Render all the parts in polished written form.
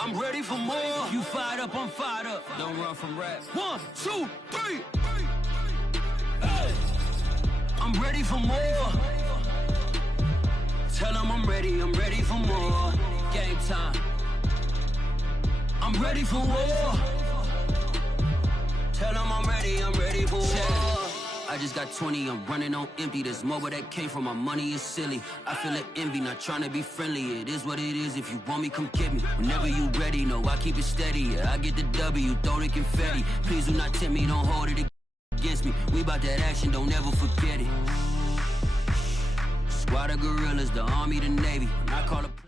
I'm ready for more. You fired up, I'm fired up. Don't run from rap. 1, 2, 3. Hey. I'm ready for more. Tell them I'm ready for more. Game time. I'm ready for war. Tell them I'm ready for war. I just got 20, I'm running on empty. This mobile that came from my money is silly. I feel it envy, not trying to be friendly. It is what it is, if you want me, come get me. Whenever you ready, no, I keep it steady. Yeah, I get the W, throw the confetti. Please do not tempt me, don't hold it against me. We about that action, don't ever forget it. Squad of gorillas, the Army, the Navy. When I call a play.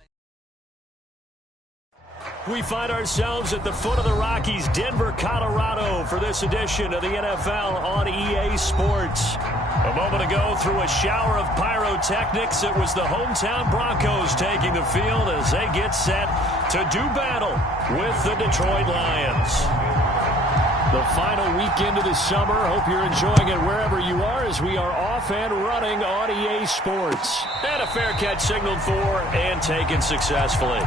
We find ourselves at the foot of the Rockies, Denver, Colorado, for this edition of the NFL on EA Sports. A moment ago, through a shower of pyrotechnics, it was the hometown Broncos taking the field as they get set to do battle with the Detroit Lions. The final weekend of the summer. Hope you're enjoying it wherever you are as we are off and running on EA Sports. And a fair catch signaled for and taken successfully.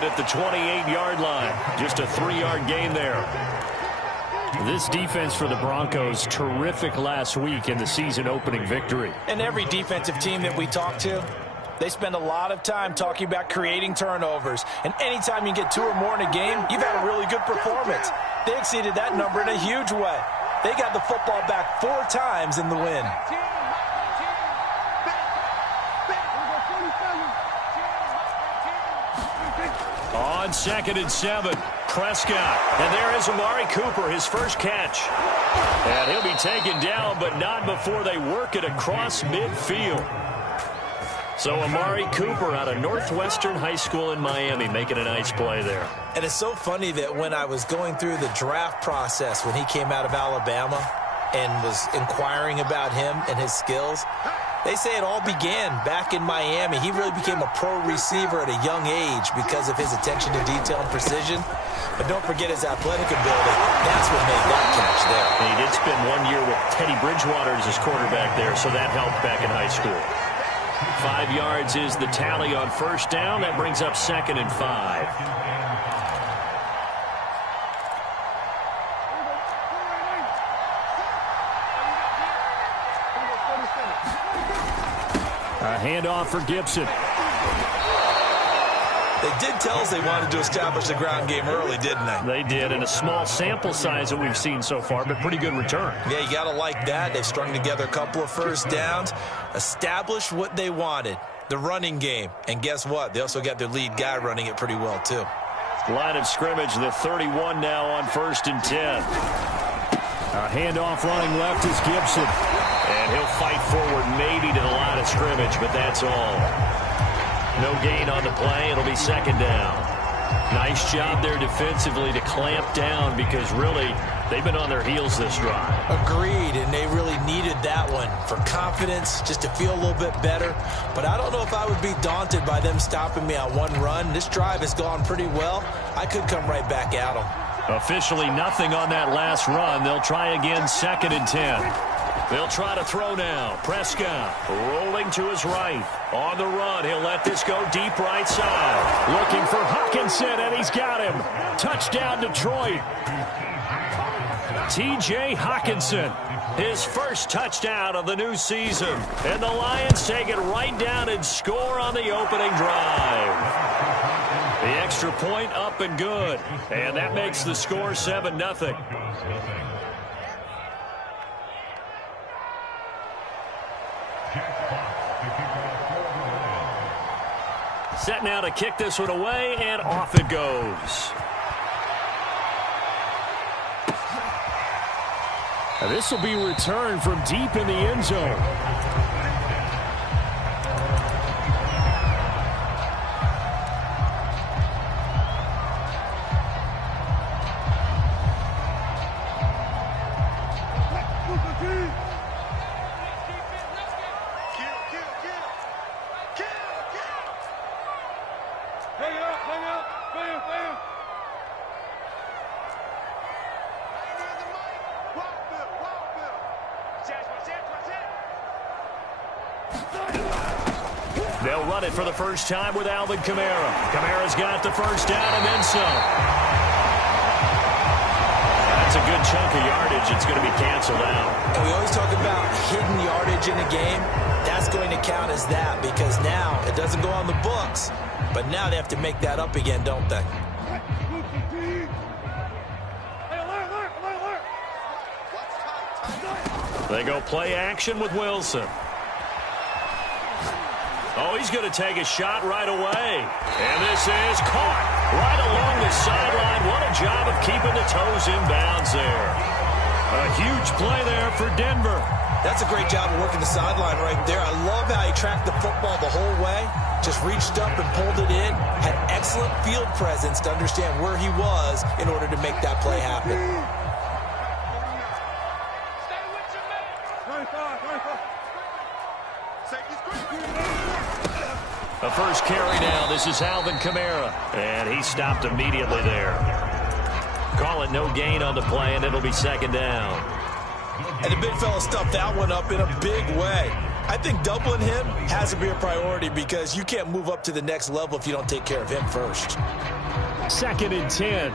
At the 28-yard line. Just a 3-yard gain there. This defense for the Broncos, terrific last week in the season-opening victory. And every defensive team that we talk to, they spend a lot of time talking about creating turnovers. And anytime you get 2 or more in a game, you've had a really good performance. They exceeded that number in a huge way. They got the football back 4 times in the win. On 2nd and 7, Prescott. And there is Amari Cooper, his first catch. And he'll be taken down, but not before they work it across midfield. So Amari Cooper out of Northwestern High School in Miami making a nice play there. And it's so funny that when I was going through the draft process when he came out of Alabama and was inquiring about him and his skills, they say it all began back in Miami. He really became a pro receiver at a young age because of his attention to detail and precision. But don't forget his athletic ability. That's what made that catch there. And he did spend 1 year with Teddy Bridgewater as his quarterback there, so that helped back in high school. 5 yards is the tally on first down. That brings up 2nd and 5. A handoff for Gibson. They did tell us they wanted to establish the ground game early, didn't they? They did, and a small sample size that we've seen so far, but pretty good return. Yeah, you got to like that. They've strung together a couple of first downs, established what they wanted, the running game. And guess what? They also got their lead guy running it pretty well, too. Line of scrimmage, the 31 now on 1st and 10. A handoff running left is Gibson. And he'll fight forward maybe to the line of scrimmage, but that's all. No gain on the play. It'll be 2nd down. Nice job there defensively to clamp down because really they've been on their heels this drive. Agreed, and they really needed that one for confidence, just to feel a little bit better. But I don't know if I would be daunted by them stopping me on one run. This drive has gone pretty well. I could come right back at them. Officially nothing on that last run. They'll try again 2nd and 10. They'll try to throw now. Prescott rolling to his right. On the run, he'll let this go deep right side. Looking for Hockenson, and he's got him. Touchdown, Detroit. T.J. Hockenson, his first touchdown of the new season. And the Lions take it right down and score on the opening drive. The extra point up and good. And that makes the score 7-0. Set now to kick this one away, and off it goes. Now this will be returned from deep in the end zone. They'll run it for the first time with Alvin Kamara. Kamara's got the first down and then some. That's a good chunk of yardage. It's going to be canceled out. And we always talk about hidden yardage in a game. That's going to count as that because now it doesn't go on the books, but now they have to make that up again, don't they? They go play action with Wilson. Oh, he's going to take a shot right away. And this is caught right along the sideline. What a job of keeping the toes in bounds there. A huge play there for Denver. That's a great job of working the sideline right there. I love how he tracked the football the whole way. Just reached up and pulled it in. Had excellent field presence to understand where he was in order to make that play happen. The first carry now. This is Alvin Kamara. And he stopped immediately there. Call it no gain on the play, and it'll be second down. And the big fella stuffed that one up in a big way. I think doubling him has to be a priority because you can't move up to the next level if you don't take care of him first. 2nd and 10.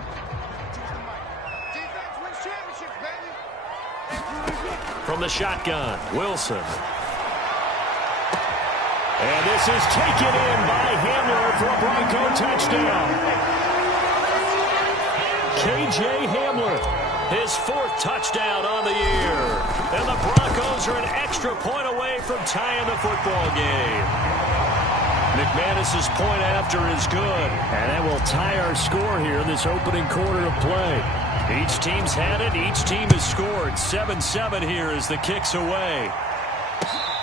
From the shotgun, Wilson. And this is taken in by Hamler for a Bronco touchdown. K.J. Hamler, his 4th touchdown on the year. And the Broncos are an extra point away from tying the football game. McManus's point after is good. And that will tie our score here in this opening quarter of play. Each team's had it. Each team has scored. 7-7 here as the kick's away.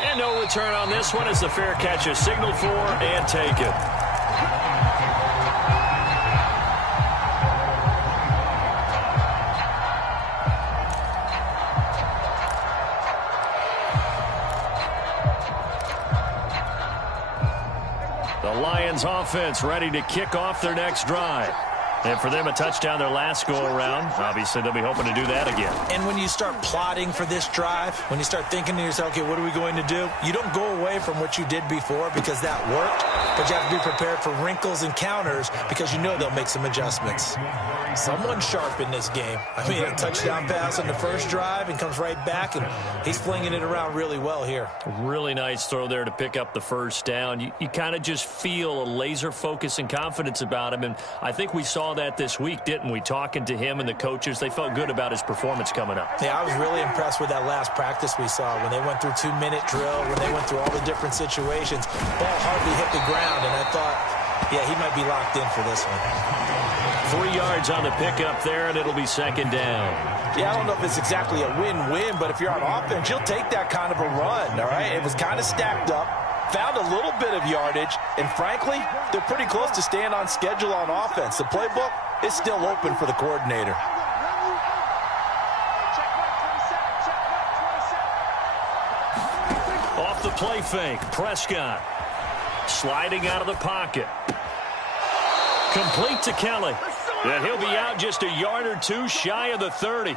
And no return on this one as the fair catch is signaled for and taken. The Lions offense ready to kick off their next drive. And for them, a touchdown their last go-around. Obviously, they'll be hoping to do that again. And when you start plotting for this drive, when you start thinking to yourself, okay, what are we going to do? You don't go away from what you did before because that worked, but you have to be prepared for wrinkles and counters because you know they'll make some adjustments. Someone's sharp in this game. I mean, a touchdown pass on the first drive and comes right back, and he's flinging it around really well here. Really nice throw there to pick up the first down. You kind of just feel a laser focus and confidence about him, and I think we saw that this week, didn't we? Talking to him and the coaches, they felt good about his performance coming up. Yeah, I was really impressed with that last practice we saw when they went through 2-minute drill, when they went through all the different situations. Ball hardly hit the ground, and I thought, yeah, he might be locked in for this one. 3 yards on the pickup there, and it'll be second down. Yeah, I don't know if it's exactly a win-win, but if you're on offense, you'll take that kind of a run, all right? It was kind of stacked up. Found a little bit of yardage, and frankly, they're pretty close to staying on schedule on offense. The playbook is still open for the coordinator. Off the play fake, Prescott sliding out of the pocket. Complete to Kelly. And he'll be out just a yard or two shy of the 30.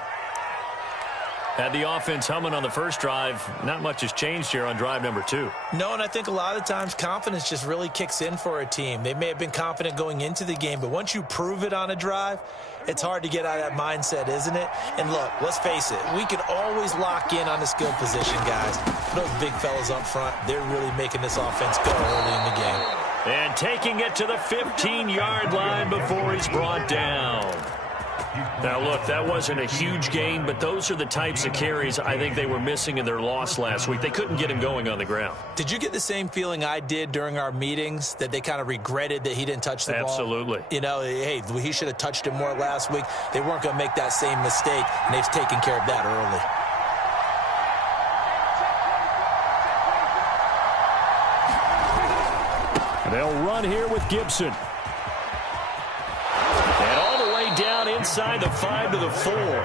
Had the offense humming on the first drive. Not much has changed here on drive number 2. No, and I think a lot of times confidence just really kicks in for a team. They may have been confident going into the game, but once you prove it on a drive, it's hard to get out of that mindset, isn't it? And look, let's face it, we can always lock in on the skill position, guys. Those big fellas up front, they're really making this offense go early in the game. And taking it to the 15-yard line before he's brought down. Now, look, that wasn't a huge gain, but those are the types of carries I think they were missing in their loss last week. They couldn't get him going on the ground. Did you get the same feeling I did during our meetings, that they kind of regretted that he didn't touch the ball? Absolutely. You know, hey, he should have touched it more last week. They weren't going to make that same mistake, and they've taken care of that early. They'll run here with Gibson. And all the way down inside the 5 to the 4.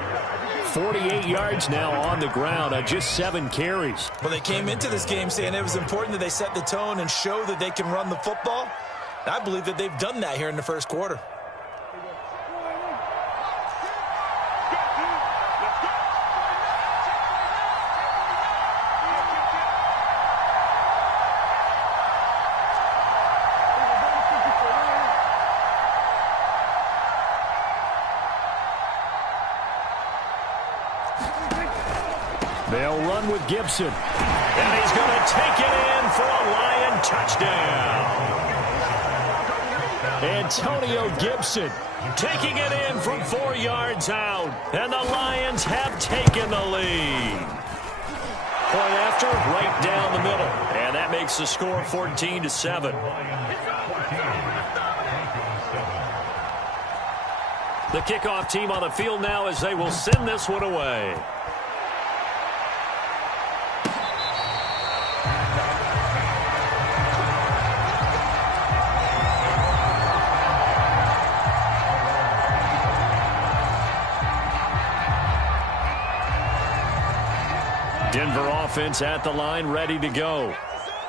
48 yards now on the ground on just 7 carries. Well, they came into this game saying it was important that they set the tone and show that they can run the football. And I believe that they've done that here in the first quarter. They'll run with Gibson. And he's going to take it in for a Lion touchdown. Antonio Gibson taking it in from 4 yards out. And the Lions have taken the lead. Point after, right down the middle. And that makes the score 14-7. The kickoff team on the field now as they will send this one away. Denver offense at the line, ready to go.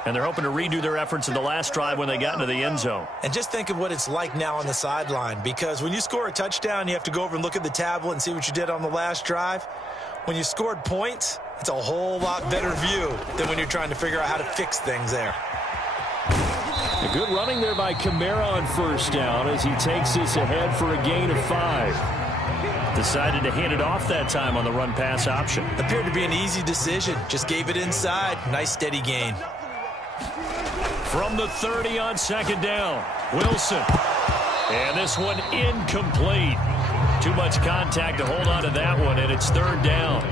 And they're hoping to redo their efforts in the last drive when they got into the end zone. And just think of what it's like now on the sideline, because when you score a touchdown, you have to go over and look at the tablet and see what you did on the last drive. When you scored points, it's a whole lot better view than when you're trying to figure out how to fix things there. A good running there by Kamara on first down as he takes this ahead for a gain of 5. Decided to hand it off that time on the run-pass option. Appeared to be an easy decision. Just gave it inside. Nice steady gain. From the 30 on second down, Wilson. And this one incomplete. Too much contact to hold on to that one, and it's third down.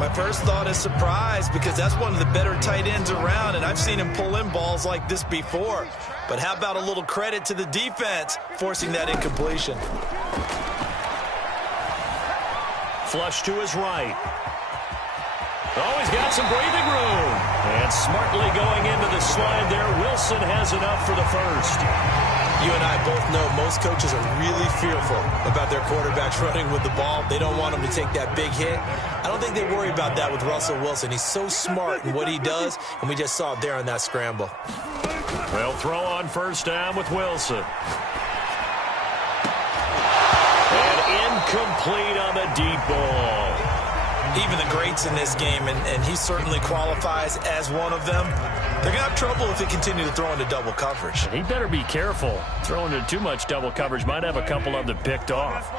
My first thought is surprise, because that's one of the better tight ends around, and I've seen him pull in balls like this before. But how about a little credit to the defense forcing that incompletion? Flush to his right. Oh, he's got some breathing room. And smartly going into the slide there, Wilson has enough for the first. You and I both know most coaches are really fearful about their quarterbacks running with the ball. They don't want them to take that big hit. I don't think they worry about that with Russell Wilson. He's so smart in what he does, and we just saw it there on that scramble. They'll throw on first down with Wilson. And incomplete on the deep ball. Even the greats in this game, and he certainly qualifies as one of them, they're going to have trouble if they continue to throw into double coverage. He better be careful. Throwing into too much double coverage might have a couple of them picked off.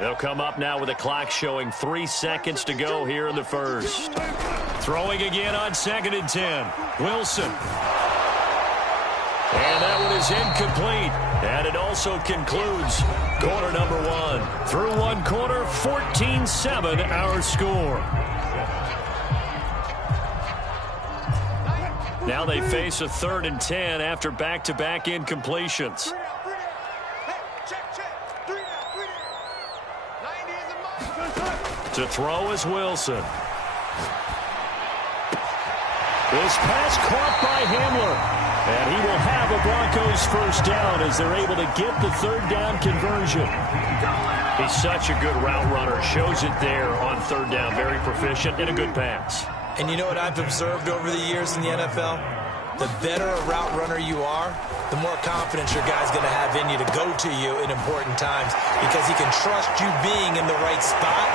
They'll come up now with a clock showing 3 seconds to go here in the first. Throwing again on 2nd and 10. Wilson. And that one is incomplete. And it also concludes quarter number 1. Through one quarter, 14-7 our score. Now they face a 3rd and 10 after back-to-back incompletions. To throw is Wilson. This pass caught by Hamler. And he will have a Broncos first down as they're able to get the 3rd down conversion. He's such a good route runner. Shows it there on 3rd down. Very proficient and a good pass. And you know what I've observed over the years in the NFL? The better a route runner you are, the more confidence your guy's going to have in you to go to you in important times, because he can trust you being in the right spot,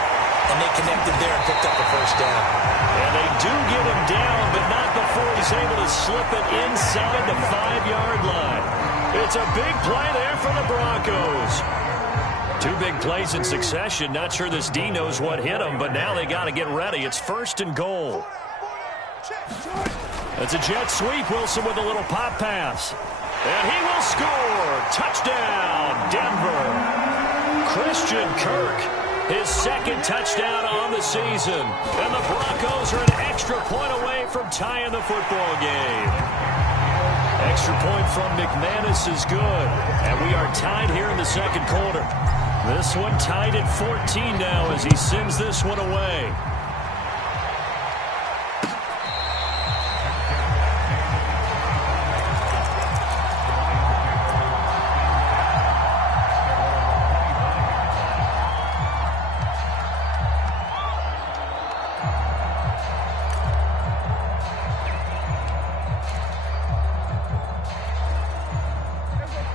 and they connected there and picked up a first down. And they do get him down, but not before he's able to slip it inside the 5-yard line. It's a big play there for the Broncos. 2 big plays in succession. Not sure this D knows what hit him, but now they got to get ready. It's 1st and goal. That's a jet sweep. Wilson with a little pop pass. And he will score. Touchdown, Denver. Christian Kirk, his 2nd touchdown on the season. And the Broncos are an extra point away from tying the football game. Extra point from McManus is good. And we are tied here in the 2nd quarter. This one tied at 14 now as he sends this one away.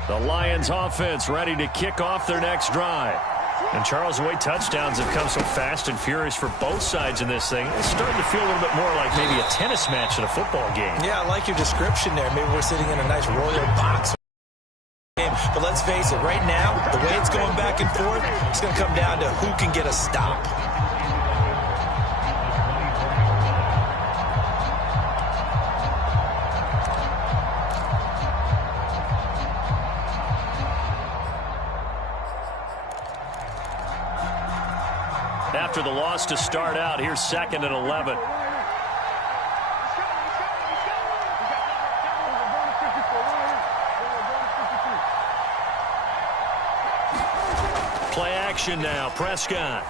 The Lions offense ready to kick off their next drive. And Charles, the way touchdowns have come so fast and furious for both sides in this thing, it's starting to feel a little bit more like maybe a tennis match in a football game. Yeah, I like your description there. Maybe we're sitting in a nice royal box. But let's face it, right now, the way it's going back and forth, it's going to come down to who can get a stop. after the loss to start out. Here's 2nd and 11. Play action now. Prescott.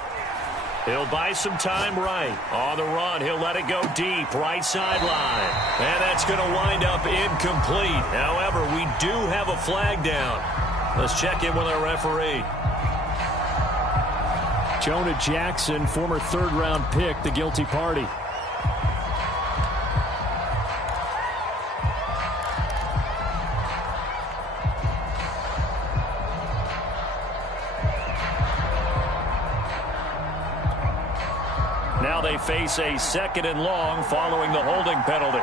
He'll buy some time right. On the run, he'll let it go deep. Right sideline. And that's going to wind up incomplete. However, we do have a flag down. Let's check in with our referee. Jonah Jackson, former third-round pick, the guilty party. Now they face a 2nd and long following the holding penalty.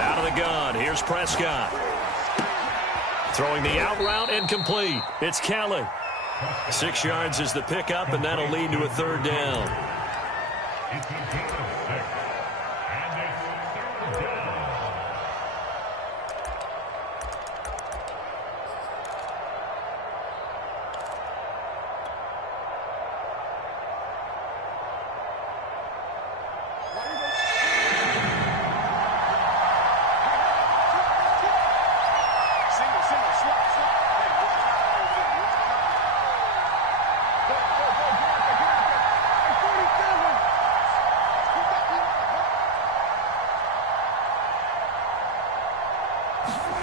Out of the gun, here's Prescott. Throwing the out route and complete. It's Kelly. 6 yards is the pickup, and that'll lead to a 3rd down.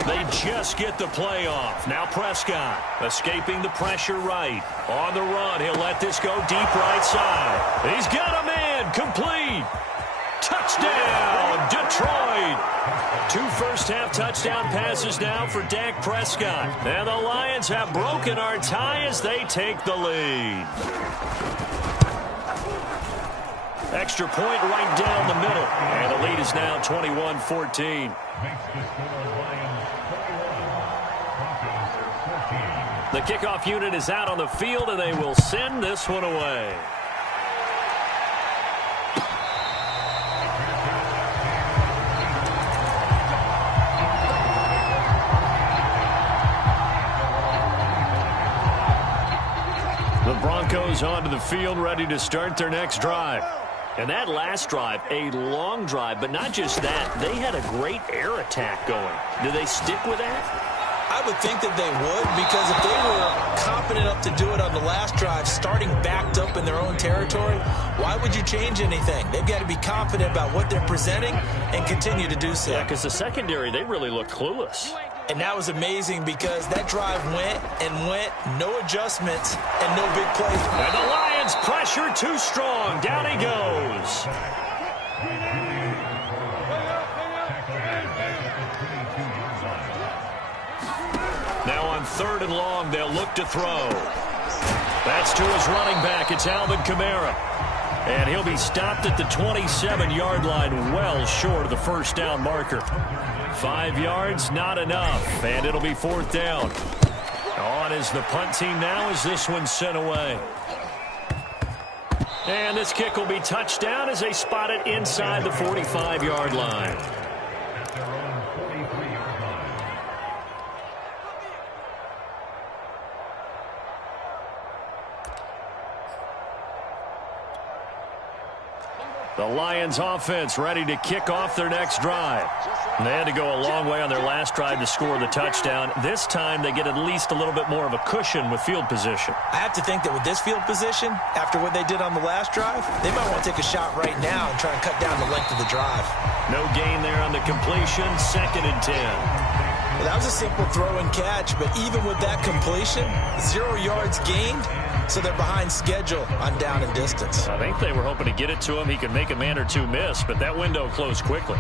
They just get the play off. Now Prescott escaping the pressure right. On the run, he'll let this go deep right side. He's got a man. Complete. Touchdown, Detroit. 2 first-half touchdown passes now for Dak Prescott. And the Lions have broken our tie as they take the lead. Extra point right down the middle. And the lead is now 21-14. The kickoff unit is out on the field, and they will send this one away. The Broncos onto the field, ready to start their next drive. And that last drive, a long drive, but not just that. They had a great air attack going. Do they stick with that? I would think that they would, because if they were confident enough to do it on the last drive, starting backed up in their own territory, why would you change anything? They've got to be confident about what they're presenting and continue to do so. Yeah, because the secondary, they really looked clueless. And that was amazing because that drive went and went, no adjustments, and no big plays. And the Lions pressure too strong. Down he goes. Now on 3rd and long, they'll look to throw. That's to his running back. It's Alvin Kamara. And he'll be stopped at the 27-yard line, well short of the first down marker. 5 yards, not enough. And it'll be 4th down. On is the punt team now as this one's sent away. And this kick will be touchdown as they spot it inside the 45-yard line. The Lions offense ready to kick off their next drive. And they had to go a long way on their last drive to score the touchdown. This time they get at least a little bit more of a cushion with field position. I have to think that with this field position, after what they did on the last drive, they might want to take a shot right now and try and cut down the length of the drive. No gain there on the completion, 2nd and 10. Well, that was a simple throw and catch, but even with that completion, 0 yards gained. So they're behind schedule on down and distance. I think they were hoping to get it to him. He could make a man or two miss, but that window closed quickly.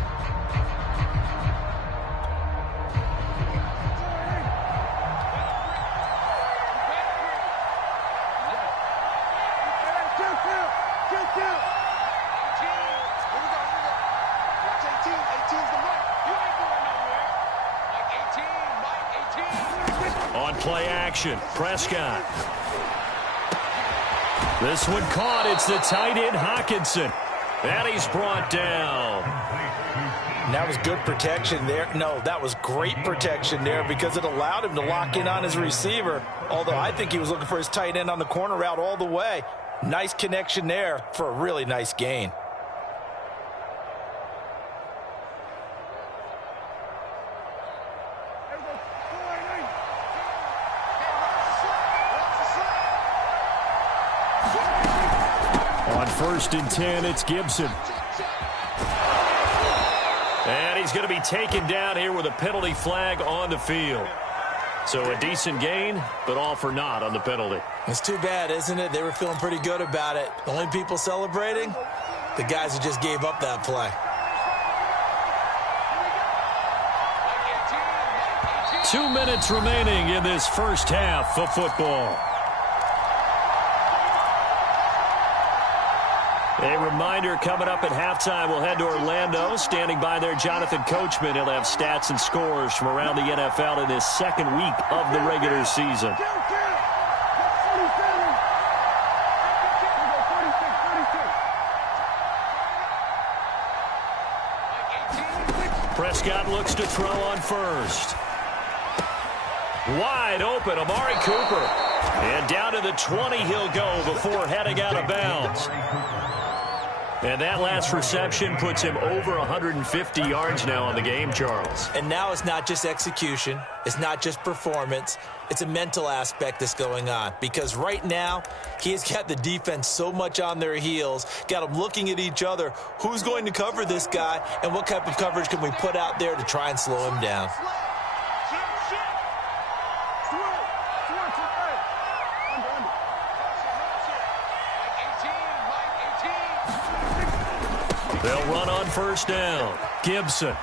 On play action, Prescott. This one caught. It's the tight end, Hockenson. And he's brought down. And that was good protection there. No, that was great protection there because it allowed him to lock in on his receiver, although I think he was looking for his tight end on the corner route all the way. Nice connection there for a really nice gain. On 1st and 10, it's Gibson. And he's going to be taken down here with a penalty flag on the field. So a decent gain, but all for naught on the penalty. It's too bad, isn't it? They were feeling pretty good about it. The only people celebrating? The guys who just gave up that play. 2 minutes remaining in this first half of football. A reminder coming up at halftime, we'll head to Orlando. Standing by there, Jonathan Coachman. He'll have stats and scores from around the NFL in his second week of the regular season. Prescott looks to throw on first. Wide open, Amari Cooper. And down to the 20 he'll go before heading out of bounds. And that last reception puts him over 150 yards now on the game, Charles. And now it's not just execution. It's not just performance. It's a mental aspect that's going on. Because right now, he has got the defense so much on their heels, got them looking at each other. Who's going to cover this guy, and what type of coverage can we put out there to try and slow him down? They'll run on first down. Gibson.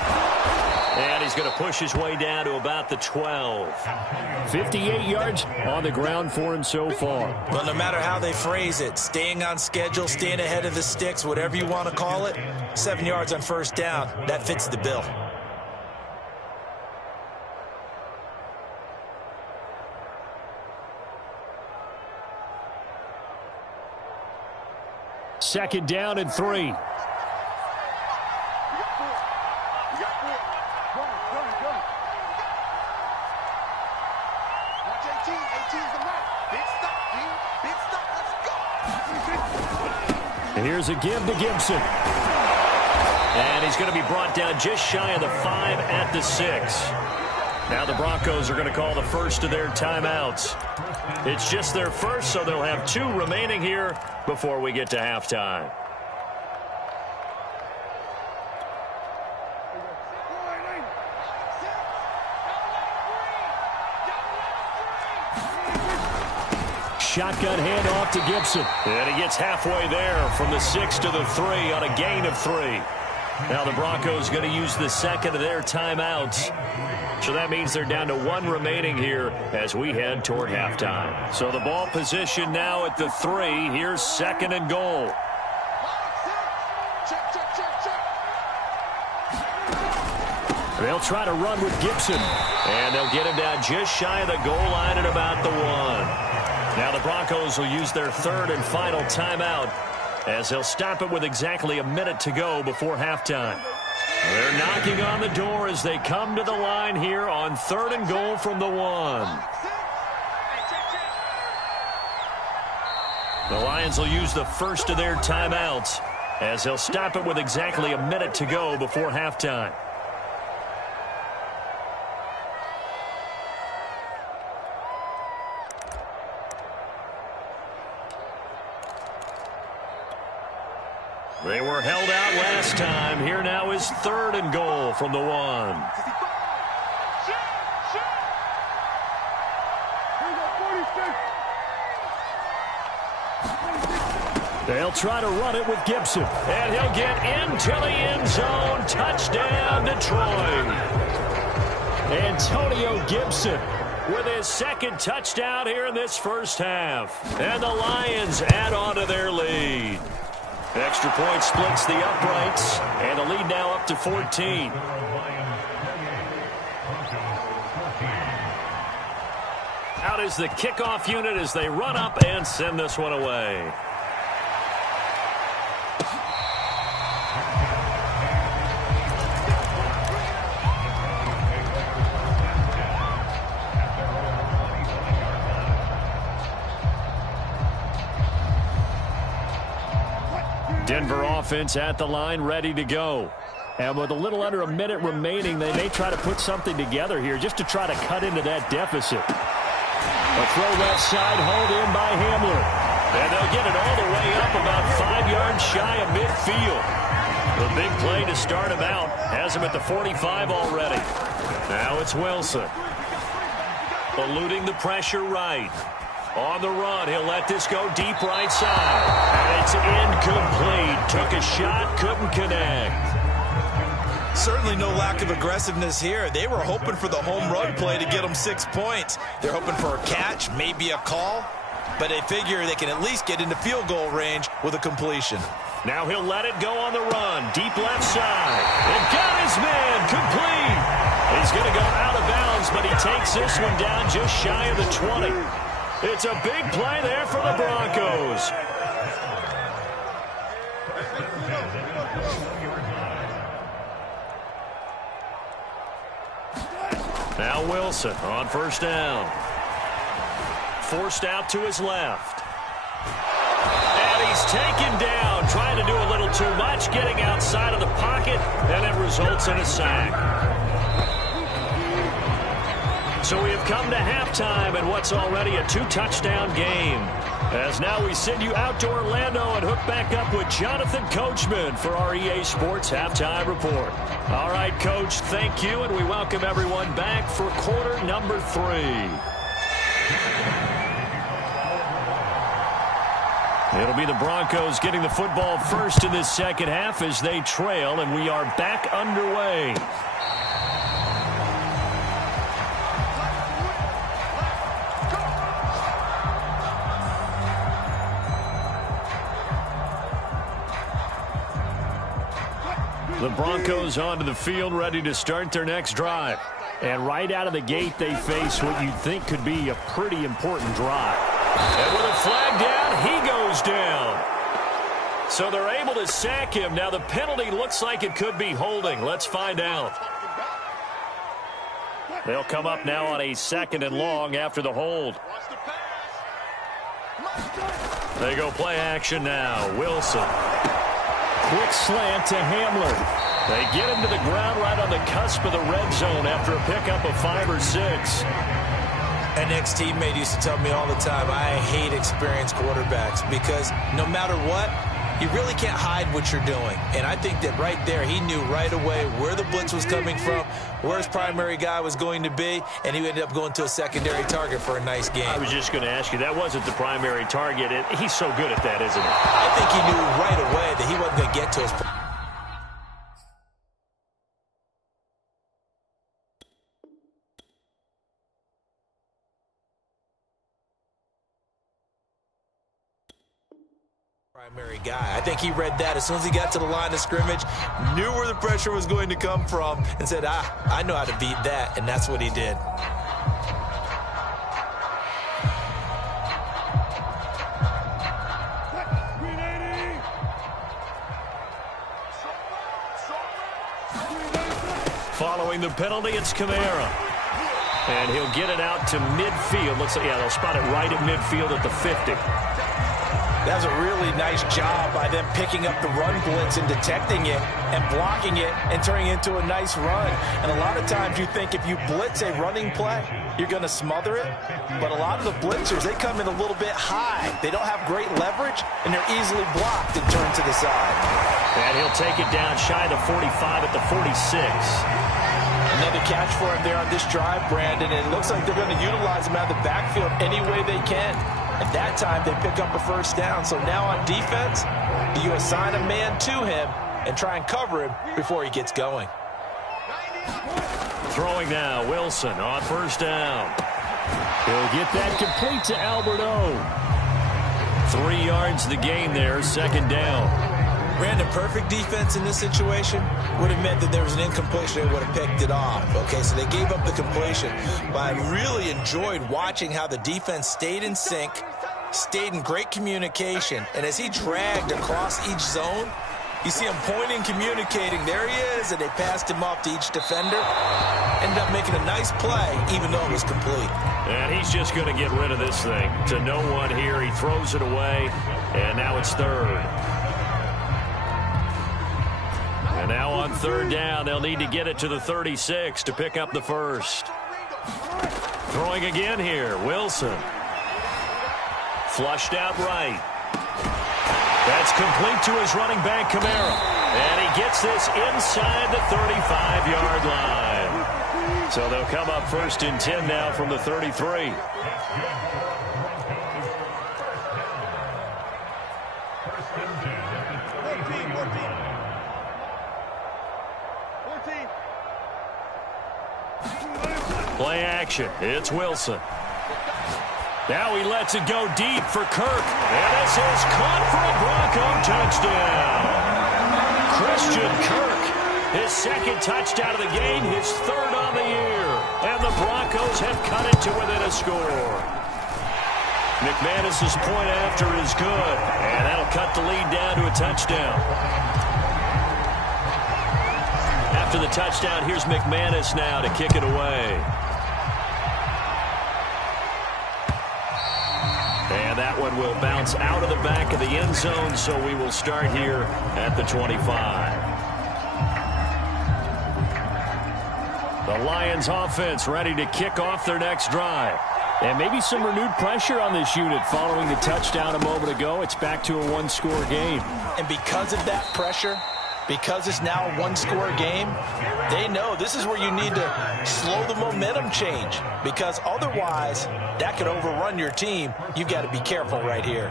And he's going to push his way down to about the 12. 58 yards on the ground for him so far. But no matter how they phrase it, staying on schedule, staying ahead of the sticks, whatever you want to call it, 7 yards on first down, that fits the bill. Second down and 3. Here's a give to Gibson. And he's going to be brought down just shy of the 5 at the 6. Now the Broncos are going to call the first of their timeouts. It's just their first, so they'll have 2 remaining here before we get to halftime. Shotgun handoff to Gibson. And he gets halfway there from the 6 to the 3 on a gain of 3. Now the Broncos going to use the second of their timeouts. So that means they're down to 1 remaining here as we head toward halftime. So the ball position now at the 3. Here's 2nd and goal. They'll try to run with Gibson. And they'll get him down just shy of the goal line at about the 1. Now the Broncos will use their 3rd and final timeout as they'll stop it with exactly a minute to go before halftime. They're knocking on the door as they come to the line here on 3rd and goal from the 1. The Lions will use the first of their timeouts as they'll stop it with exactly a minute to go before halftime. They were held out last time. Here now is 3rd and goal from the 1. They'll try to run it with Gibson. And he'll get into the end zone. Touchdown, Detroit. Antonio Gibson with his 2nd touchdown here in this first half. And the Lions add on to their lead. Extra point splits the uprights, and the lead now up to 14. Out is the kickoff unit as they run up and send this one away. Denver offense at the line, ready to go. And with a little under a minute remaining, they may try to put something together here just to try to cut into that deficit. A throw left side, hauled in by Hamler. And they'll get it all the way up about 5 yards shy of midfield. The big play to start him out has him at the 45 already. Now it's Wilson. Eluding the pressure right. On the run, he'll let this go deep right side. And it's incomplete. Took a shot, couldn't connect. Certainly no lack of aggressiveness here. They were hoping for the home run play to get them 6 points. They're hoping for a catch, maybe a call, but they figure they can at least get into field goal range with a completion. Now he'll let it go on the run. Deep left side. And got his man complete. He's going to go out of bounds, but he takes this one down just shy of the 20. It's a big play there for the Broncos. Now Wilson on first down. Forced out to his left. And he's taken down, trying to do a little too much, getting outside of the pocket, and it results in a sack. So we have come to halftime in what's already a 2-touchdown game. As now we send you out to Orlando and hook back up with Jonathan Coachman for our EA Sports Halftime Report. All right, Coach, thank you, and we welcome everyone back for quarter number 3. It'll be the Broncos getting the football first in this second half as they trail, and we are back underway. The Broncos onto the field, ready to start their next drive. And right out of the gate, they face what you'd think could be a pretty important drive. And with a flag down, he goes down. So they're able to sack him. Now the penalty looks like it could be holding. Let's find out. They'll come up now on a 2nd and long after the hold. They go play action now. Wilson. Quick slant to Hamler. They get him to the ground right on the cusp of the red zone after a pickup of 5 or 6. An ex-teammate used to tell me all the time, I hate experienced quarterbacks because no matter what, you really can't hide what you're doing. And I think that right there, he knew right away where the blitz was coming from, where his primary guy was going to be, and he ended up going to a secondary target for a nice game. I was just going to ask you, that wasn't the primary target. He's so good at that, isn't he? I think he knew right away that he wasn't going to get to his primary guy. I think he read that as soon as he got to the line of scrimmage, knew where the pressure was going to come from, and said, I know how to beat that, and that's what he did. Following the penalty, it's Kamara. And he'll get it out to midfield. Looks like, yeah, they'll spot it right at midfield at the 50. That was a really nice job by them picking up the run blitz and detecting it and blocking it and turning it into a nice run. And a lot of times you think if you blitz a running play, you're going to smother it. But a lot of the blitzers, they come in a little bit high. They don't have great leverage, and they're easily blocked and turned to the side. And he'll take it down shy of the 45 at the 46. Another catch for him there on this drive, Brandon, and it looks like they're going to utilize him out of the backfield any way they can. At that time, they pick up a first down. So now on defense, you assign a man to him and try and cover him before he gets going. Throwing now, Wilson on first down. He'll get that complete to Alberto. 3 yards the gain there, 2nd down. Brandon, perfect defense in this situation would have meant that there was an incompletion. They would have picked it off. Okay, so they gave up the completion. But I really enjoyed watching how the defense stayed in sync, stayed in great communication. And as he dragged across each zone, you see him pointing, communicating. There he is, and they passed him off to each defender. Ended up making a nice play, even though it was complete. And he's just going to get rid of this thing. To no one here, he throws it away, and now it's 3rd. And now on third down, they'll need to get it to the 36 to pick up the first. Throwing again here, Wilson. Flushed out right. That's complete to his running back, Kamara. And he gets this inside the 35-yard line. So they'll come up first and 10 now from the 33. Play action. It's Wilson. Now he lets it go deep for Kirk. And this is caught for a Bronco touchdown. Christian Kirk, his second touchdown of the game, his third on the year. And the Broncos have cut it to within a score. McManus's point after is good. And that'll cut the lead down to a touchdown. After the touchdown, here's McManus now to kick it away. And that one will bounce out of the back of the end zone, so we will start here at the 25. The Lions offense ready to kick off their next drive. And maybe some renewed pressure on this unit following the touchdown a moment ago. It's back to a one-score game. And because of that pressure, because it's now a one-score game, they know this is where you need to slow the momentum change, because otherwise that could overrun your team. You've got to be careful right here.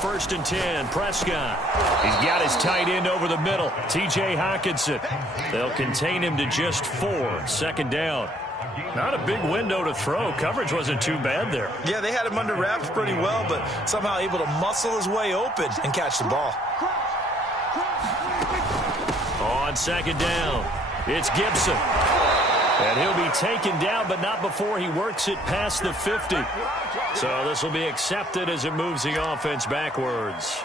First and 10, Prescott. He's got his tight end over the middle, T.J. Hockenson. They'll contain him to just 4. Second down. Not a big window to throw. Coverage wasn't too bad there. Yeah, they had him under wraps pretty well, but somehow able to muscle his way open and catch the ball. On second down, it's Gibson. And he'll be taken down, but not before he works it past the 50. So this will be accepted as it moves the offense backwards.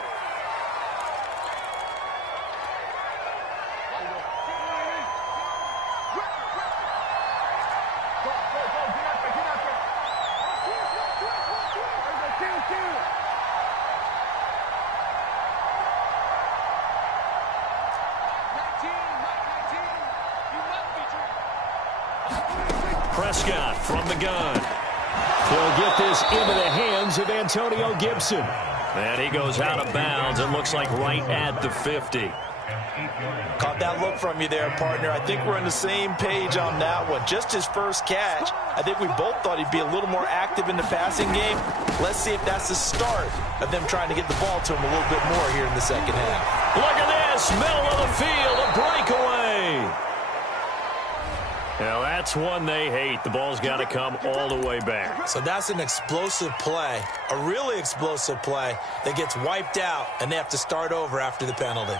Prescott from the gun. They'll get this into the hands of Antonio Gibson. And he goes out of bounds. It looks like right at the 50. Caught that look from you there, partner. I think we're on the same page on that one. Just his first catch. I think we both thought he'd be a little more active in the passing game. Let's see if that's the start of them trying to get the ball to him a little bit more here in the second half. Look at this. Middle of the field. A breakaway. Now, that's one they hate. The ball's got to come all the way back. So that's an explosive play, a really explosive play that gets wiped out, and they have to start over after the penalty.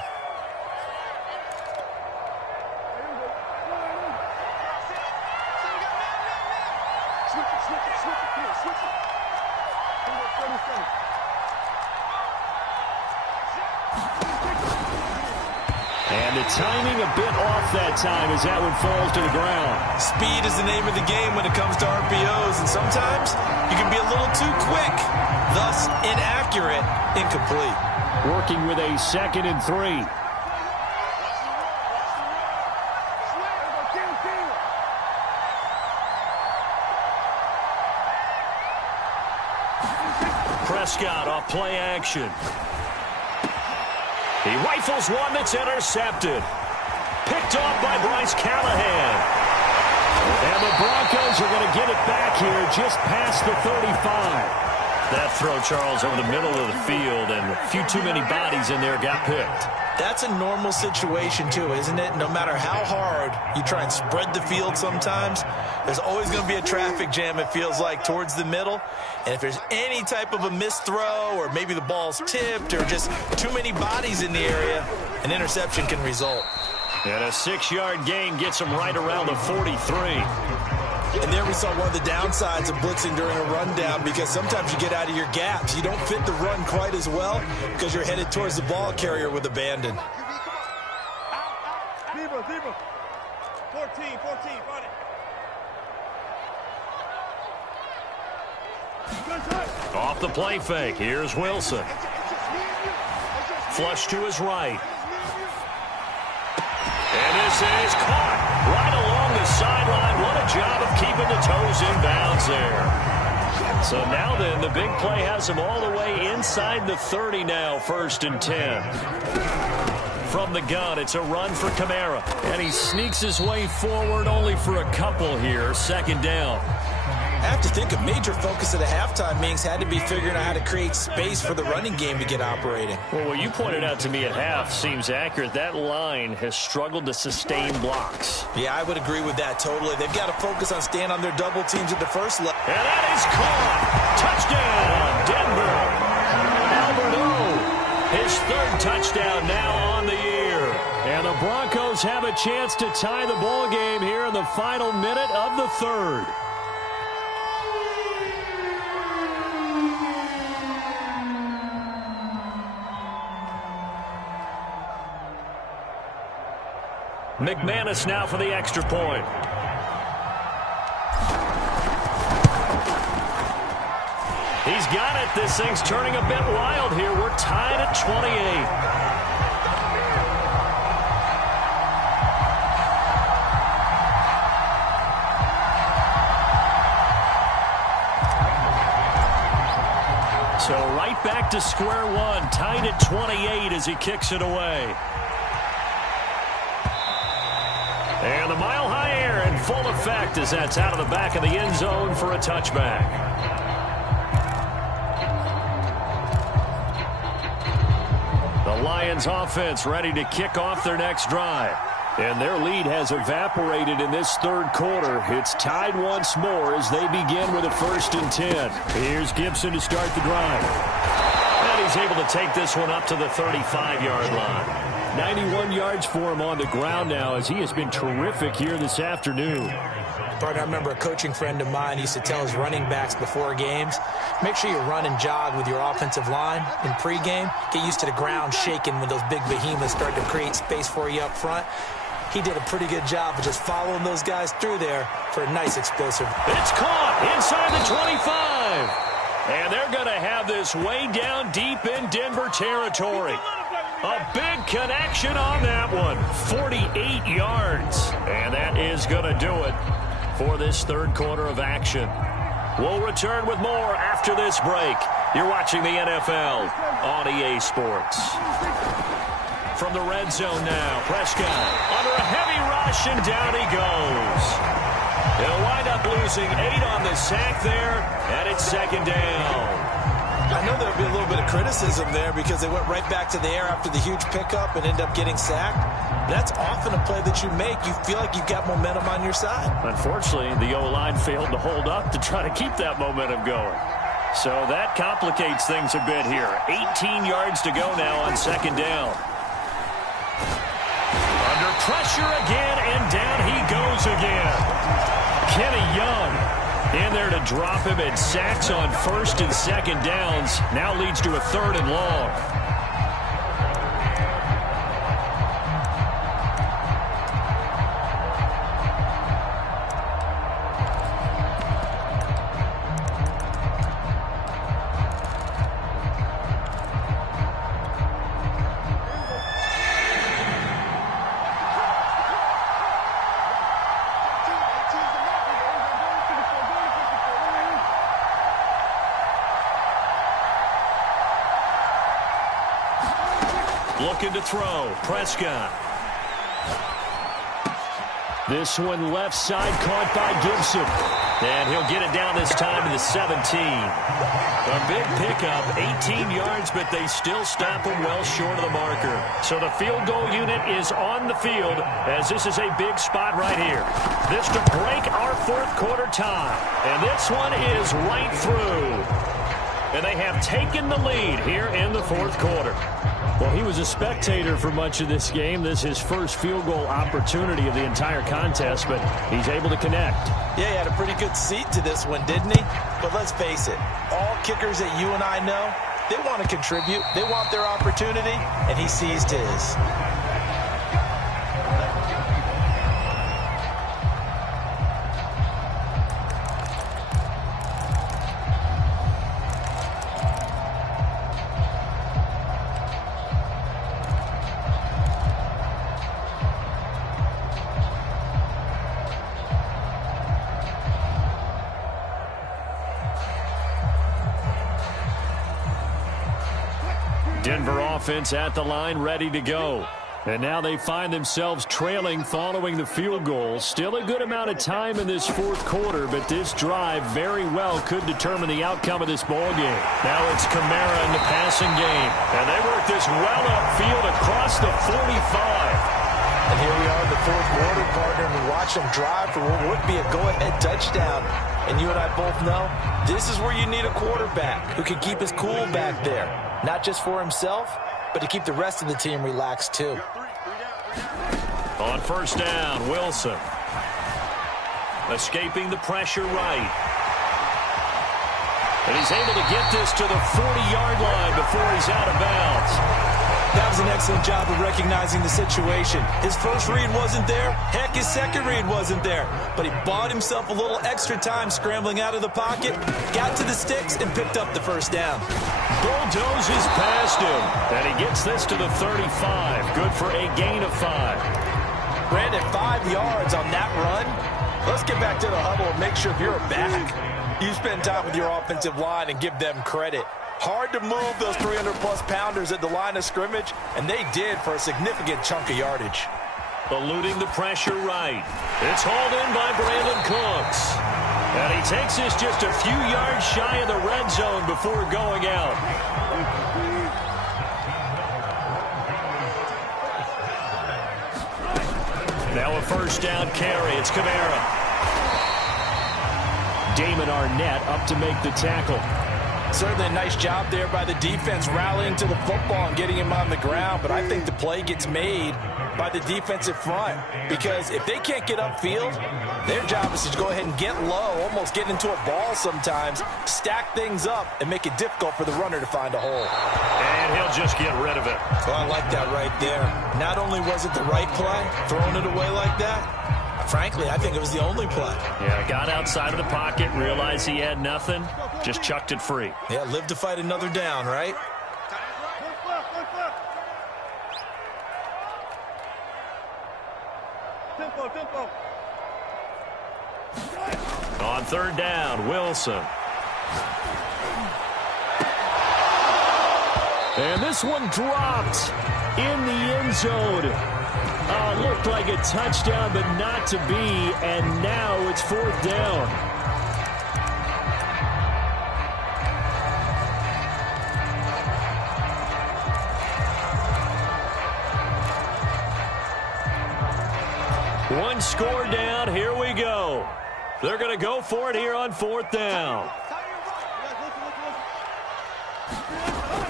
And the timing a bit off that time as that one falls to the ground. Speed is the name of the game when it comes to RPOs, and sometimes you can be a little too quick, thus inaccurate, incomplete. Working with a 2nd and 3. Prescott off play action. He rifles one that's intercepted. Picked off by Bryce Callahan. And the Broncos are going to get it back here just past the 35. That throw, Charles, over the middle of the field, and a few too many bodies in there got picked. That's a normal situation, too, isn't it? No matter how hard you try and spread the field sometimes, there's always going to be a traffic jam, it feels like, towards the middle. And if there's any type of a missed throw, or maybe the ball's tipped, or just too many bodies in the area, an interception can result. And a 6-yard gain gets him right around the 43. And there we saw one of the downsides of blitzing during a rundown, because sometimes you get out of your gaps. You don't fit the run quite as well because you're headed towards the ball carrier with abandon. Zebra. 14, find it. Off the play fake, here's Wilson. Flush to his right. And this is caught right along the sideline. What a job of keeping the toes in bounds there. So now then, the big play has him all the way inside the 30 now, 1st and 10. From the gun, it's a run for Kamara. And he sneaks his way forward only for a couple here, 2nd down. I have to think a major focus at the halftime meetings had to be figuring out how to create space for the running game to get operating. Well, what you pointed out to me at half seems accurate. That line has struggled to sustain blocks. Yeah, I would agree with that totally. They've got to focus on staying on their double teams at the first level. And that is caught. Touchdown, Denver. Albert O, his 3rd touchdown now on the year. And the Broncos have a chance to tie the ball game here in the final minute of the 3rd. McManus now for the extra point. He's got it. This thing's turning a bit wild here. We're tied at 28. So right back to square one, tied at 28 as he kicks it away. And the mile-high air in full effect as that's out of the back of the end zone for a touchback. The Lions offense ready to kick off their next drive. And their lead has evaporated in this 3rd quarter. It's tied once more as they begin with a 1st and 10. Here's Gibson to start the drive. And he's able to take this one up to the 35-yard line. 91 yards for him on the ground now as he has been terrific here this afternoon. Partner, I remember a coaching friend of mine used to tell his running backs before games, make sure you run and jog with your offensive line in pregame. Get used to the ground shaking when those big behemoths start to create space for you up front. He did a pretty good job of just following those guys through there for a nice explosive. It's caught inside the 25. And they're going to have this way down deep in Denver territory. A big connection on that one. 48 yards. And that is going to do it for this 3rd quarter of action. We'll return with more after this break. You're watching the NFL on EA Sports. From the red zone now, Prescott under a heavy rush, and down he goes. He'll wind up losing 8 on the sack there, and it's 2nd down. I know there'll be a little bit of criticism there because they went right back to the air after the huge pickup and end up getting sacked. That's often a play that you make. You feel like you've got momentum on your side. Unfortunately, the O-line failed to hold up to try to keep that momentum going. So that complicates things a bit here. 18 yards to go now on 2nd down. Under pressure again, and down he goes again. Kenny Young in there to drop him, and sacks on 1st and 2nd downs. Now leads to a 3rd and long. Looking to throw. Prescott. This one left side caught by Gibson. And he'll get it down this time to the 17. A big pickup, 18 yards, but they still stop him well short of the marker. So the field goal unit is on the field as this is a big spot right here. This to break our 4th quarter tie. And this one is right through. And they have taken the lead here in the 4th quarter. Well, he was a spectator for much of this game. This is his first field goal opportunity of the entire contest, but he's able to connect. Yeah, he had a pretty good seat to this one, didn't he? But let's face it, all kickers that you and I know, they want to contribute. They want their opportunity, and he seized his. Denver offense at the line, ready to go. And now they find themselves trailing following the field goal. Still a good amount of time in this fourth quarter, but this drive very well could determine the outcome of this ball game. Now it's Kamara in the passing game. And they work this well upfield across the 45. And here we are in the fourth quarter, partner, and we watch them drive for what would be a go-ahead touchdown. And you and I both know this is where you need a quarterback who can keep his cool back there. Not just for himself, but to keep the rest of the team relaxed too. On first down, Wilson. Escaping the pressure right. And he's able to get this to the 40-yard line before he's out of bounds. That was an excellent job of recognizing the situation. His first read wasn't there. Heck, his second read wasn't there. But he bought himself a little extra time scrambling out of the pocket, got to the sticks, and picked up the first down. Bulldozes past him. And he gets this to the 35. Good for a gain of 5. Brandon, 5 yards on that run. Let's get back to the huddle and make sure you're back. You spend time with your offensive line and give them credit. Hard to move those 300-plus pounders at the line of scrimmage, and they did for a significant chunk of yardage. Eluding the pressure right. It's hauled in by Brandon Cooks. And he takes this just a few yards shy of the red zone before going out. Now a first down carry. It's Kamara. Damon Arnett up to make the tackle. Certainly a nice job there by the defense rallying to the football and getting him on the ground, but I think the play gets made by the defensive front because if they can't get upfield, their job is to go ahead and get low, almost get into a ball sometimes, stack things up, and make it difficult for the runner to find a hole. And he'll just get rid of it. Well, I like that right there. Not only was it the right play, throwing it away like that, frankly, I think it was the only play. Yeah, got outside of the pocket, realized he had nothing, just chucked it free. Yeah, live to fight another down, right? Tempo. On third down, Wilson. And this one dropped in the end zone. Looked like a touchdown, but not to be, and now it's fourth down. One score down, here we go. They're going to go for it here on fourth down.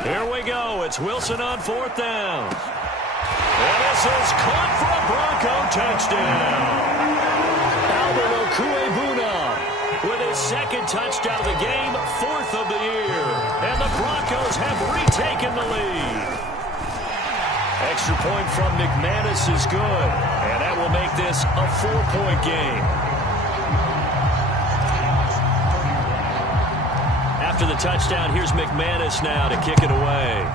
Here we go, it's Wilson on fourth down. And this is caught for a Bronco touchdown. Albert Okwuegbuna with his second touchdown of the game, fourth of the year. And the Broncos have retaken the lead. Extra point from McManus is good. And that will make this a 4-point game. After the touchdown, here's McManus now to kick it away.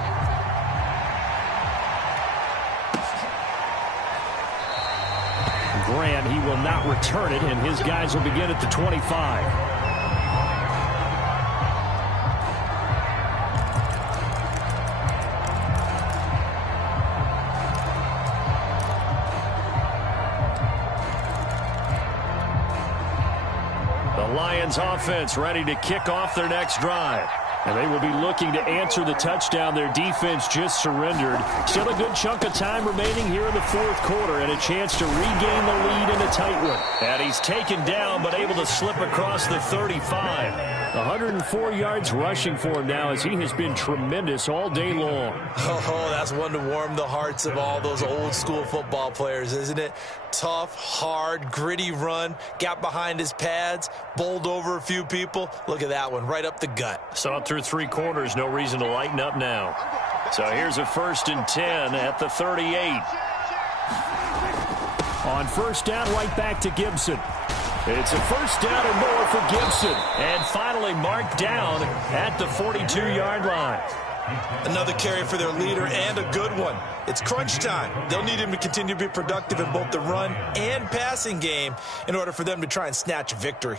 Grant, he will not return it, and his guys will begin at the 25. The Lions offense ready to kick off their next drive. And they will be looking to answer the touchdown their defense just surrendered. Still a good chunk of time remaining here in the fourth quarter and a chance to regain the lead in a tight one. And he's taken down but able to slip across the 35. 104 yards rushing for him now as he has been tremendous all day long. Oh, that's one to warm the hearts of all those old-school football players, isn't it? Tough, hard, gritty run, got behind his pads, bowled over a few people. Look at that one, right up the gut. Saw it through 3 quarters, no reason to lighten up now. So here's a 1st and 10 at the 38. On first down, right back to Gibson. It's a first down and more for Gibson. And finally marked down at the 42-yard line. Another carry for their leader and a good one. It's crunch time. They'll need him to continue to be productive in both the run and passing game in order for them to try and snatch a victory.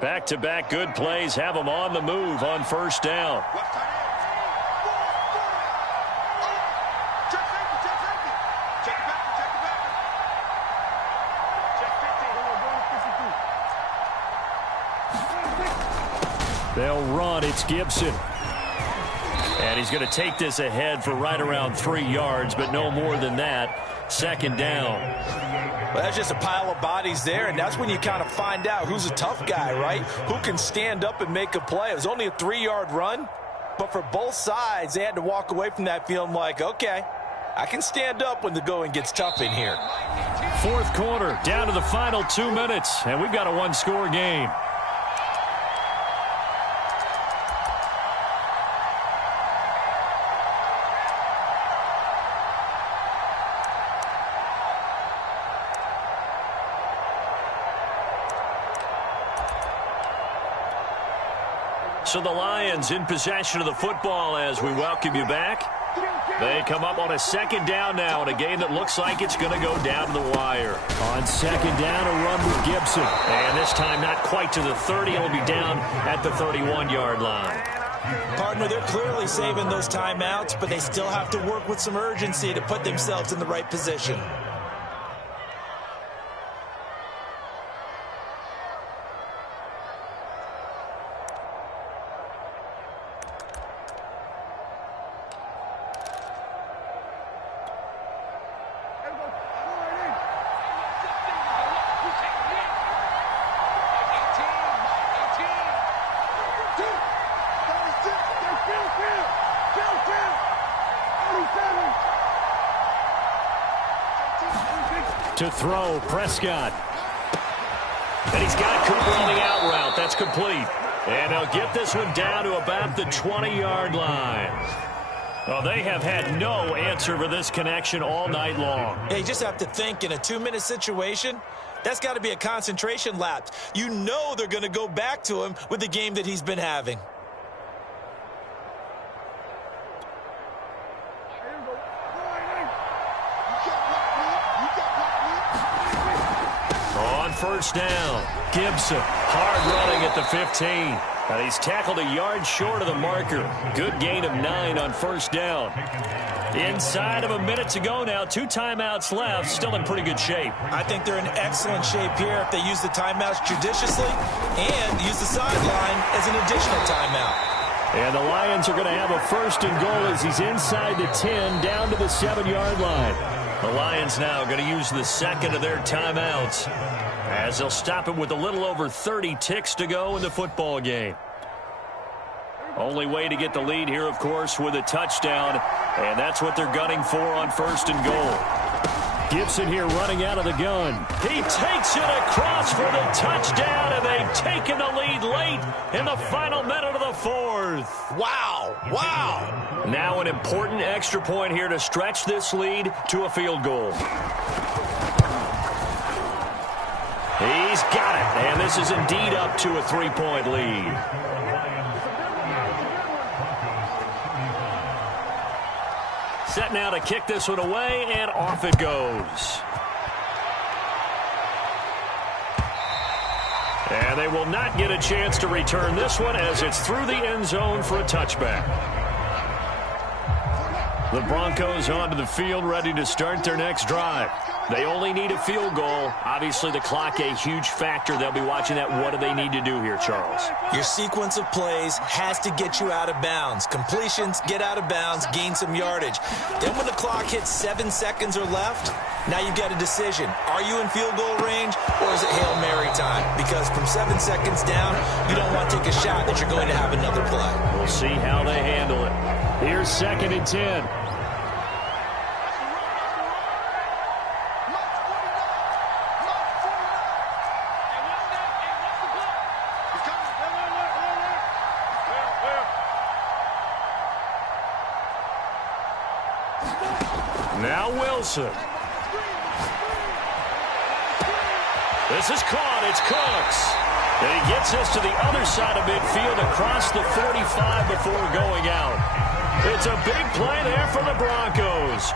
Back-to-back good plays have them on the move on first down. They'll run. It's Gibson. And he's going to take this ahead for right around 3 yards, but no more than that. 2nd down. Well, that's just a pile of bodies there, and that's when you kind of find out who's a tough guy, right? Who can stand up and make a play. It was only a 3-yard run, but for both sides, they had to walk away from that feeling like, okay, I can stand up when the going gets tough in here. Fourth quarter, down to the final 2 minutes, and we've got a one-score game. So the Lions in possession of the football as we welcome you back. They come up on a 2nd down now in a game that looks like it's going to go down to the wire. On 2nd down, a run with Gibson. And this time not quite to the 30. It'll be down at the 31-yard line. Partner, they're clearly saving those timeouts, but they still have to work with some urgency to put themselves in the right position. To throw, Prescott. And he's got Cooper on the out route. That's complete. And they'll get this one down to about the 20-yard line. Well, they have had no answer for this connection all night long. Yeah, you just have to think in a 2-minute situation, that's got to be a concentration lapse. You know they're going to go back to him with the game that he's been having. First down. Gibson, hard running at the 15. And he's tackled a yard short of the marker. Good gain of 9 on first down. Inside of a minute to go now. 2 timeouts left. Still in pretty good shape. I think they're in excellent shape here if they use the timeouts judiciously and use the sideline as an additional timeout. And the Lions are going to have a 1st and goal as he's inside the 10 down to the 7-yard line. The Lions now going to use the 2nd of their timeouts, as they'll stop it with a little over 30 ticks to go in the football game. Only way to get the lead here, of course, with a touchdown, and that's what they're gunning for on 1st and goal. Gibson here running out of the gun. He takes it across for the touchdown, and they've taken the lead late in the final minute of the 4th. Wow, wow. Now an important extra point here to stretch this lead to a field goal. He's got it, and this is indeed up to a 3-point lead. Set now to kick this one away, and off it goes. And they will not get a chance to return this one as it's through the end zone for a touchback. The Broncos onto the field ready to start their next drive. They only need a field goal. Obviously, the clock a huge factor. They'll be watching that. What do they need to do here, Charles? Your sequence of plays has to get you out of bounds. Completions, get out of bounds, gain some yardage. Then when the clock hits 7 seconds or left, now you've got a decision. Are you in field goal range or is it Hail Mary time? Because from 7 seconds down, you don't want to take a shot that you're going to have another play. We'll see how they handle it. Here's 2nd and 10. Now Wilson. This is caught. It's Cooks. And he gets us to the other side of midfield across the 45 before going out. It's a big play there for the Broncos.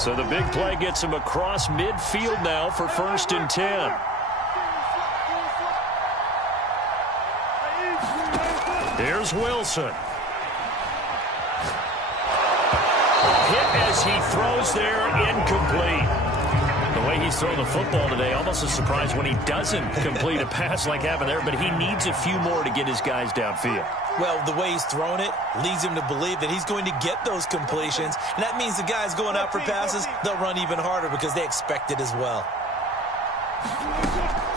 So the big play gets him across midfield now for 1st and 10. Here's Wilson. Hit as he throws there, incomplete. The way he's throwing the football today, almost a surprise when he doesn't complete a pass like happened there, but he needs a few more to get his guys downfield. Well, the way he's thrown it leads him to believe that he's going to get those completions, and that means the guys going out for passes, they'll run even harder because they expect it as well.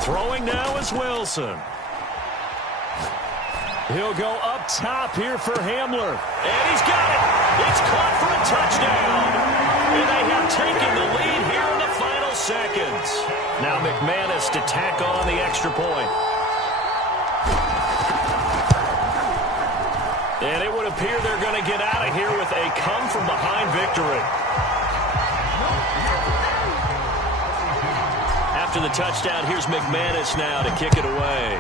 Throwing now is Wilson. He'll go up top here for Hamler. And he's got it. It's caught for a touchdown. And they have taken the lead here in the final seconds. Now McManus to tack on the extra point. And it would appear they're going to get out of here with a come-from-behind victory. After the touchdown, here's McManus now to kick it away.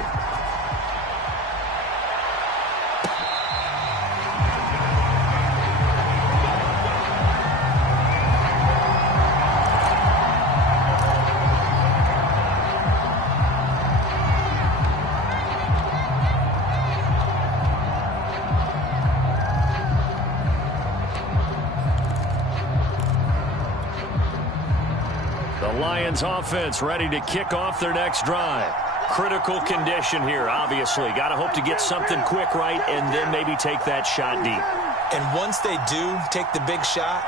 Lions offense ready to kick off their next drive. Critical condition here, obviously. Got to hope to get something quick right and then maybe take that shot deep. And once they do take the big shot,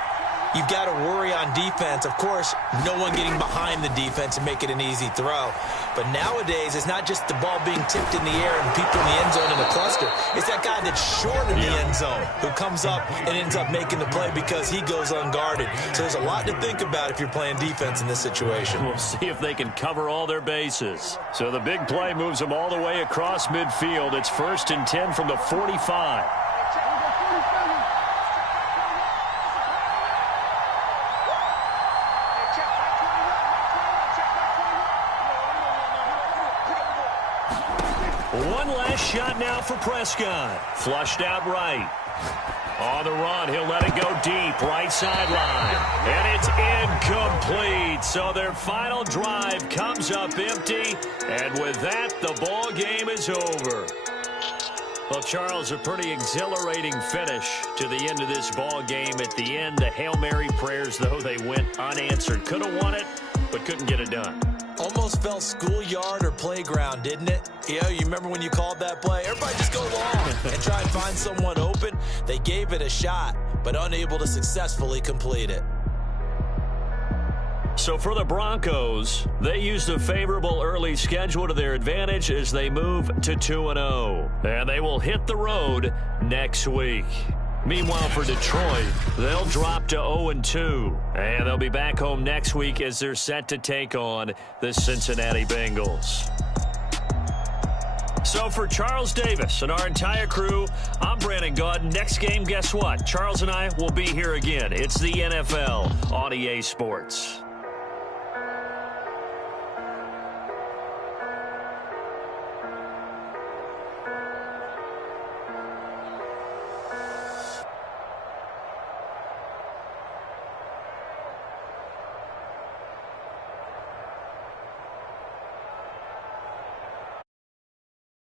you've got to worry on defense. Of course, no one getting behind the defense and make it an easy throw. But nowadays, it's not just the ball being tipped in the air and people in the end zone in a cluster. It's that guy that's short in the end zone who comes up and ends up making the play because he goes unguarded. So there's a lot to think about if you're playing defense in this situation. We'll see if they can cover all their bases. So the big play moves them all the way across midfield. It's 1st and 10 from the 45. One last shot now for Prescott. Flushed out right. On the run, he'll let it go deep, right sideline. And it's incomplete. So their final drive comes up empty. And with that, the ball game is over. Well, Charles, a pretty exhilarating finish to the end of this ball game. At the end, the Hail Mary prayers, though, they went unanswered. Could have won it, but couldn't get it done. Almost felt schoolyard or playground, didn't it? You know, you remember when you called that play? Everybody just go long and try and find someone open. They gave it a shot, but unable to successfully complete it. So for the Broncos, they used a favorable early schedule to their advantage as they move to 2-0. And they will hit the road next week. Meanwhile, for Detroit, they'll drop to 0-2. And they'll be back home next week as they're set to take on the Cincinnati Bengals. So for Charles Davis and our entire crew, I'm Brandon Gaud. Next game, guess what? Charles and I will be here again. It's the NFL on EA Sports.